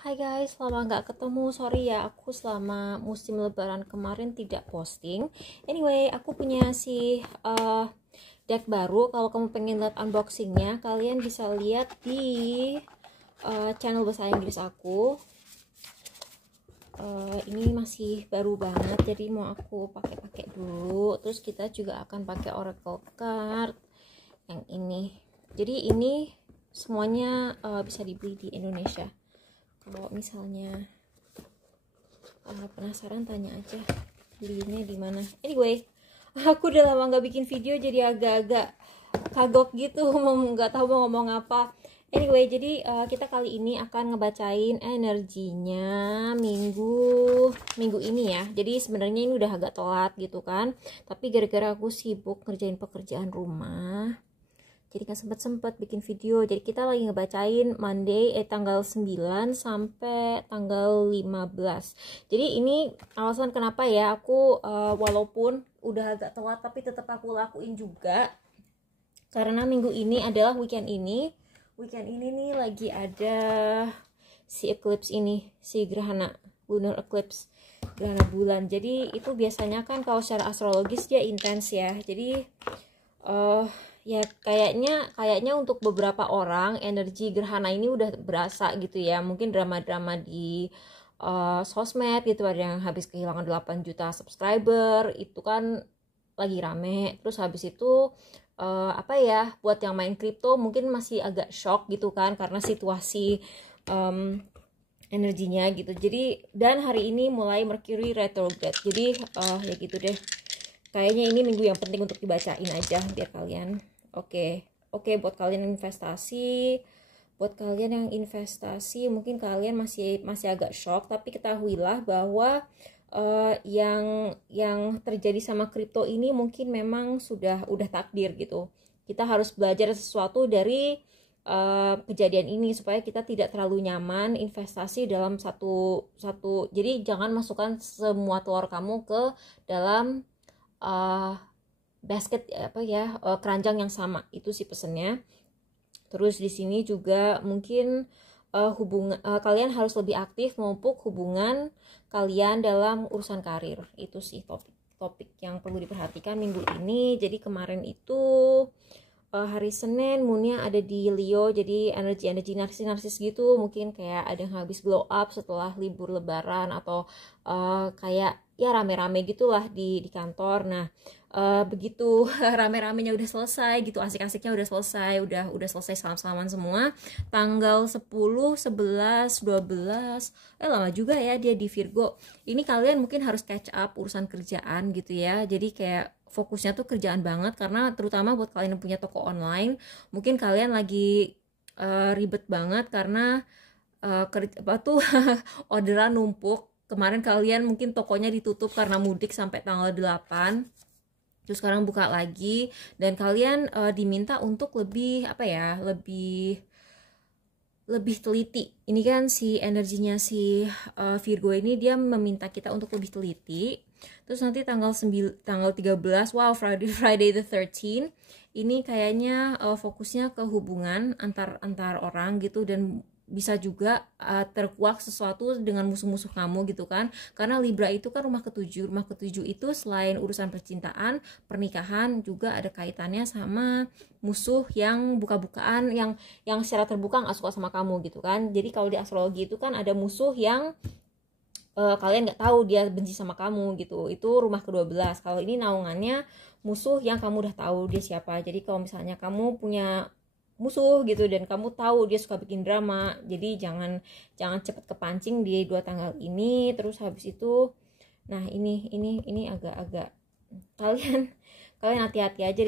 Hai guys, lama nggak ketemu. Sorry ya, aku selama musim lebaran kemarin tidak posting. Anyway, aku punya deck baru. Kalau kamu pengen lihat unboxingnya, kalian bisa lihat di channel bahasa Inggris aku. Ini masih baru banget, jadi mau aku pakai dulu. Terus kita juga akan pakai oracle card yang ini. Jadi ini semuanya bisa dibeli di Indonesia. Kalau misalnya penasaran, tanya aja belinya di mana. Anyway, aku udah lama nggak bikin video, jadi agak-agak kagok gitu, nggak tahu mau ngomong apa. Anyway, jadi kita kali ini akan ngebacain energinya minggu ini ya. Jadi sebenarnya ini udah agak telat gitu kan, tapi gara-gara aku sibuk ngerjain pekerjaan rumah, jadi gak sempet bikin video. Jadi kita lagi ngebacain Monday tanggal 9 sampai tanggal 15. Jadi ini alasan kenapa ya aku walaupun udah agak telat tapi tetap aku lakuin juga, karena minggu ini adalah weekend ini nih lagi ada si eclipse ini, si gerhana lunar eclipse, gerhana bulan. Jadi itu biasanya kan kalau secara astrologis dia intens ya. Jadi ya kayaknya untuk beberapa orang energi gerhana ini udah berasa gitu ya. Mungkin drama-drama di sosmed gitu, ada yang habis kehilangan 8 juta subscriber, itu kan lagi rame. Terus habis itu buat yang main kripto mungkin masih agak shock gitu kan, karena situasi energinya gitu. Jadi dan hari ini mulai Mercury retrograde. Jadi ya gitu deh. Kayaknya ini minggu yang penting untuk dibacain aja biar kalian oke, buat kalian yang investasi mungkin kalian masih agak shock, tapi ketahuilah bahwa yang terjadi sama kripto ini mungkin memang udah takdir gitu. Kita harus belajar sesuatu dari kejadian ini supaya kita tidak terlalu nyaman investasi dalam satu. Jadi jangan masukkan semua telur kamu ke dalam basket keranjang yang sama. Itu sih pesennya. Terus di sini juga mungkin kalian harus lebih aktif memupuk hubungan kalian dalam urusan karir. Itu sih topik yang perlu diperhatikan minggu ini. Jadi kemarin itu hari Senin moonnya ada di Leo, jadi energi narsis gitu, mungkin kayak ada yang habis glow up setelah libur lebaran, atau kayak ya rame-rame gitulah di kantor. Nah begitu rame-ramenya udah selesai gitu, asik-asiknya udah selesai, udah selesai salam-salaman semua, tanggal 10, 11, 12 lama juga ya dia di Virgo. Ini kalian mungkin harus catch up urusan kerjaan gitu ya. Jadi kayak fokusnya tuh kerjaan banget, karena terutama buat kalian yang punya toko online, mungkin kalian lagi ribet banget karena orderan numpuk. Kemarin kalian mungkin tokonya ditutup karena mudik sampai tanggal 8, terus sekarang buka lagi, dan kalian diminta untuk lebih teliti. Ini kan si energinya si Virgo ini, dia meminta kita untuk lebih teliti. Terus nanti tanggal 13, wow, Friday the 13th, ini kayaknya fokusnya ke hubungan antar orang gitu, dan bisa juga terkuak sesuatu dengan musuh-musuh kamu gitu kan, karena Libra itu kan rumah ketujuh itu selain urusan percintaan, pernikahan juga ada kaitannya sama musuh yang buka-bukaan, yang secara terbuka nggak suka sama kamu gitu kan. Jadi kalau di astrologi itu kan ada musuh yang kalian nggak tahu dia benci sama kamu gitu, itu rumah ke-12. Kalau ini naungannya musuh yang kamu udah tahu dia siapa. Jadi kalau misalnya kamu punya musuh gitu dan kamu tahu dia suka bikin drama, jadi jangan cepet kepancing di 2 tanggal ini. Terus habis itu, nah ini agak-agak kalian hati-hati aja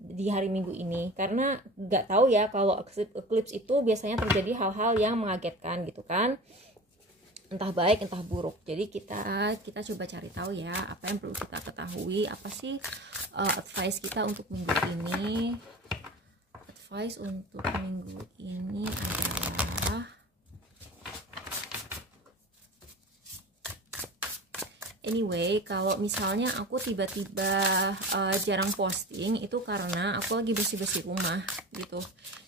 di hari Minggu ini, karena nggak tahu ya, kalau eclipse itu biasanya terjadi hal-hal yang mengagetkan gitu kan, entah baik entah buruk. Jadi kita coba cari tahu ya apa yang perlu kita ketahui, apa sih advice kita untuk minggu ini. Advice untuk minggu ini adalah, anyway, kalau misalnya aku tiba-tiba jarang posting, itu karena aku lagi bersih-bersih rumah gitu.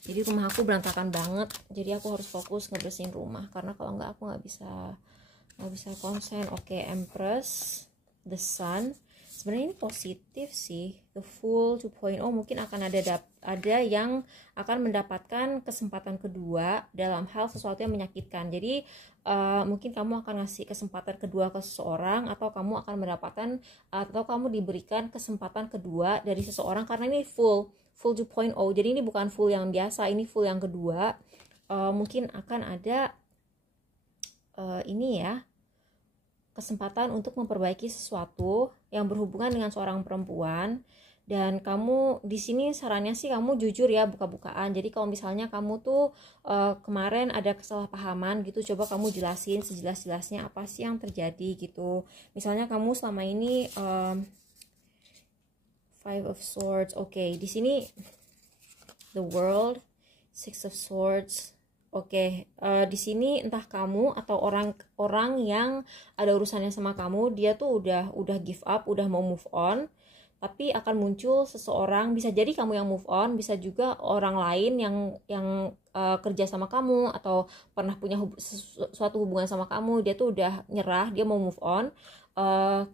Jadi rumah aku berantakan banget, jadi aku harus fokus ngebersihin rumah karena kalau nggak aku nggak bisa konsen. Oke, Empress, the Sun. Sebenarnya ini positif sih. The Fool 2.0 mungkin akan ada yang akan mendapatkan kesempatan kedua dalam hal sesuatu yang menyakitkan. Jadi mungkin kamu akan ngasih kesempatan kedua ke seseorang, atau kamu akan mendapatkan atau kamu diberikan kesempatan kedua dari seseorang, karena ini full 2.0. Jadi ini bukan full yang biasa, ini full yang kedua. Mungkin akan ada ini ya, kesempatan untuk memperbaiki sesuatu yang berhubungan dengan seorang perempuan. Dan kamu di sini sarannya sih kamu jujur ya, buka-bukaan. Jadi kalau misalnya kamu tuh kemarin ada kesalahpahaman gitu, coba kamu jelasin sejelas-jelasnya apa sih yang terjadi gitu. Misalnya kamu selama ini Five of Swords. Oke, di sini the World, Six of Swords. Oke, di sini entah kamu atau orang yang ada urusannya sama kamu, dia tuh udah give up, udah mau move on, tapi akan muncul seseorang, bisa jadi kamu yang move on, bisa juga orang lain yang kerja sama kamu atau pernah punya suatu hubungan sama kamu, dia tuh udah nyerah, dia mau move on.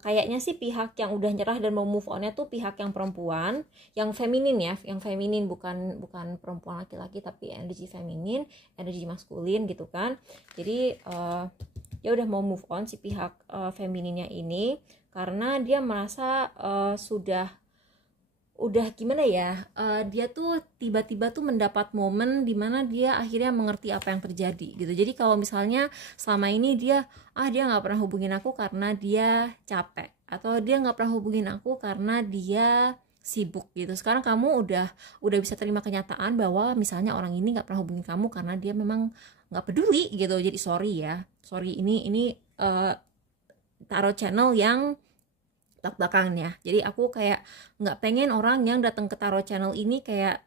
Kayaknya sih pihak yang udah nyerah dan mau move onnya tuh pihak yang perempuan, yang feminin ya, yang feminin, bukan perempuan laki-laki, tapi energi feminin, energi maskulin gitu kan. Jadi dia udah mau move on si pihak femininnya ini, karena dia merasa udah gimana ya, dia tuh tiba-tiba tuh mendapat momen dimana dia akhirnya mengerti apa yang terjadi gitu. Jadi kalau misalnya selama ini dia nggak pernah hubungin aku karena dia capek, atau dia nggak pernah hubungin aku karena dia sibuk gitu, sekarang kamu udah bisa terima kenyataan bahwa misalnya orang ini nggak pernah hubungin kamu karena dia memang nggak peduli gitu. Jadi sorry ini tarot channel yang belakangnya. Jadi aku kayak nggak pengen orang yang datang ke tarot channel ini kayak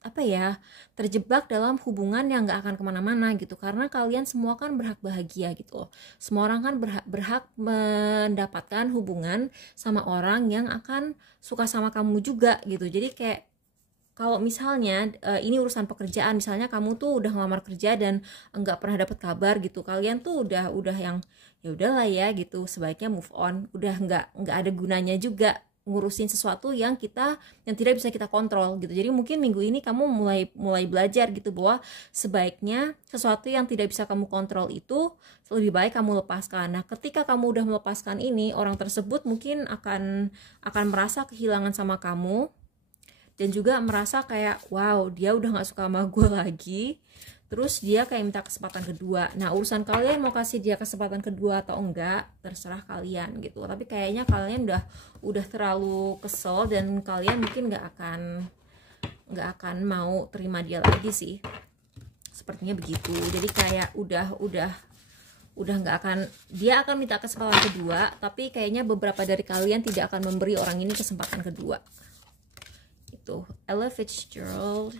apa ya, terjebak dalam hubungan yang nggak akan kemana-mana gitu, karena kalian semua kan berhak bahagia gitu. Semua orang kan berhak mendapatkan hubungan sama orang yang akan suka sama kamu juga gitu. Jadi kayak kalau misalnya ini urusan pekerjaan, misalnya kamu tuh udah ngelamar kerja dan nggak pernah dapat kabar gitu, kalian tuh udah yang ya udahlah ya gitu, sebaiknya move on, udah nggak ada gunanya juga ngurusin sesuatu yang tidak bisa kita kontrol gitu. Jadi mungkin minggu ini kamu mulai belajar gitu bahwa sebaiknya sesuatu yang tidak bisa kamu kontrol itu lebih baik kamu lepaskan. Nah, ketika kamu udah melepaskan ini, orang tersebut mungkin akan merasa kehilangan sama kamu, dan juga merasa kayak wow, dia udah gak suka sama gue lagi, terus dia kayak minta kesempatan kedua. Nah, urusan kalian mau kasih dia kesempatan kedua atau enggak, terserah kalian gitu. Tapi kayaknya kalian udah terlalu kesel, dan kalian mungkin gak akan mau terima dia lagi sih, sepertinya begitu. Jadi kayak udah nggak akan, dia akan minta kesempatan kedua, tapi kayaknya beberapa dari kalian tidak akan memberi orang ini kesempatan kedua. Ella Fitzgerald,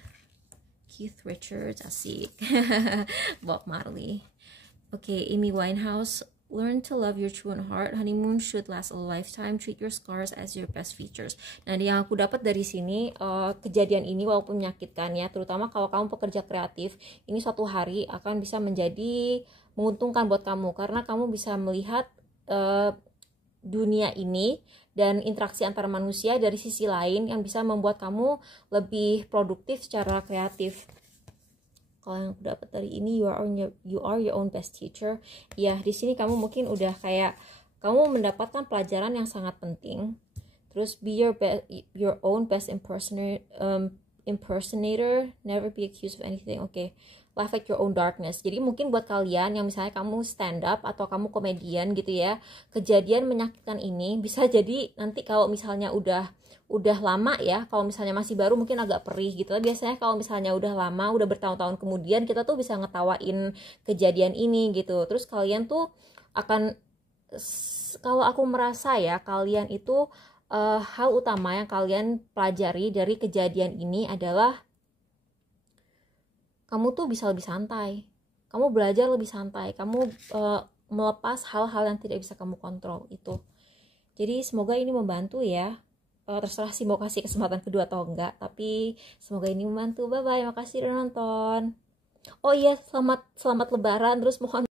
Keith Richards, asik. Bob Marley. Oke, Amy Winehouse, learn to love your true heart. Honeymoon should last a lifetime. Treat your scars as your best features. Nah, yang aku dapat dari sini, kejadian ini walaupun menyakitkan ya, terutama kalau kamu pekerja kreatif, ini suatu hari akan bisa menjadi menguntungkan buat kamu, karena kamu bisa melihat dunia ini dan interaksi antar manusia dari sisi lain yang bisa membuat kamu lebih produktif secara kreatif. Kalau yang aku dapat dari ini, you are your own best teacher. Ya, di sini kamu mungkin udah kayak kamu mendapatkan pelajaran yang sangat penting. Terus be your own best impersonator, never be accused of anything. Oke. Laugh at your own darkness. Jadi mungkin buat kalian yang misalnya kamu stand up atau kamu komedian gitu ya, kejadian menyakitkan ini bisa jadi nanti kalau misalnya udah lama ya, kalau misalnya masih baru mungkin agak perih gitu. Biasanya kalau misalnya udah lama, udah bertahun-tahun kemudian, kita tuh bisa ngetawain kejadian ini gitu. Terus kalian tuh akan, kalau aku merasa ya, kalian itu hal utama yang kalian pelajari dari kejadian ini adalah kamu tuh bisa lebih santai, kamu belajar lebih santai, kamu melepas hal-hal yang tidak bisa kamu kontrol itu. Jadi semoga ini membantu ya. terserah sih mau kasih kesempatan kedua atau enggak, tapi semoga ini membantu. Bye bye, makasih udah nonton. Oh iya, selamat lebaran, terus mohon